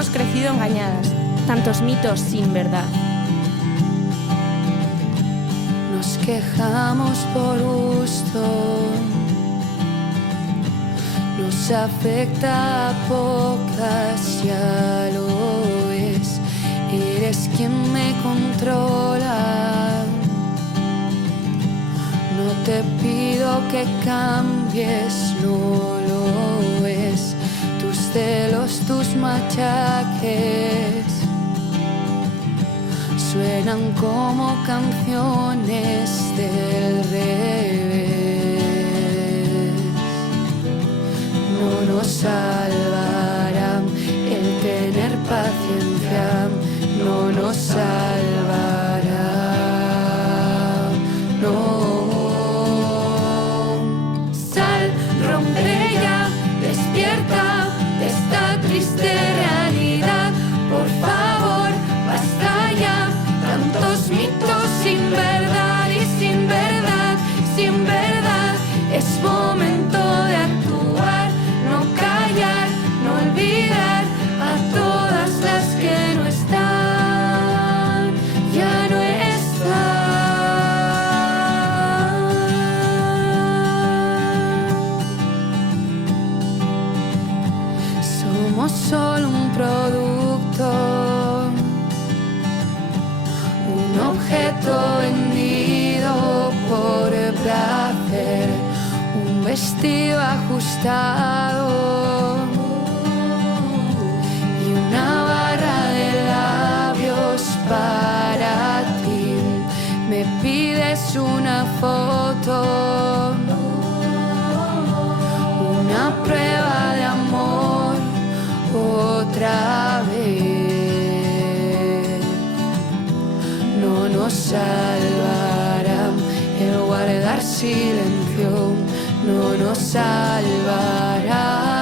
hemos crecido engañadas. Tantos mitos sin verdad. Nos quejamos por gusto, nos afecta a pocas, ya lo ves. Eres quien me controla. No te pido que cambies, no lo ves. Tus celos, tus machaques suenan como canciones del revés. No nos salvará el tener paciencia, no nos salvará, no. Sal, rompe ya, despierta de esta triste realidad, por favor, basta ya. Tantos mitos sin verdad y sin verdad, sin verdad. Es momento de actuar, no callar, no olvidar a todas las que no están, ya no están. Somos solo un producto, un objeto vendido por placer, un vestido ajustado y una barra de labios para ti. Me pides una foto, una prueba de amor otra vez. No nos salvará el guardar silencio, no nos salvará.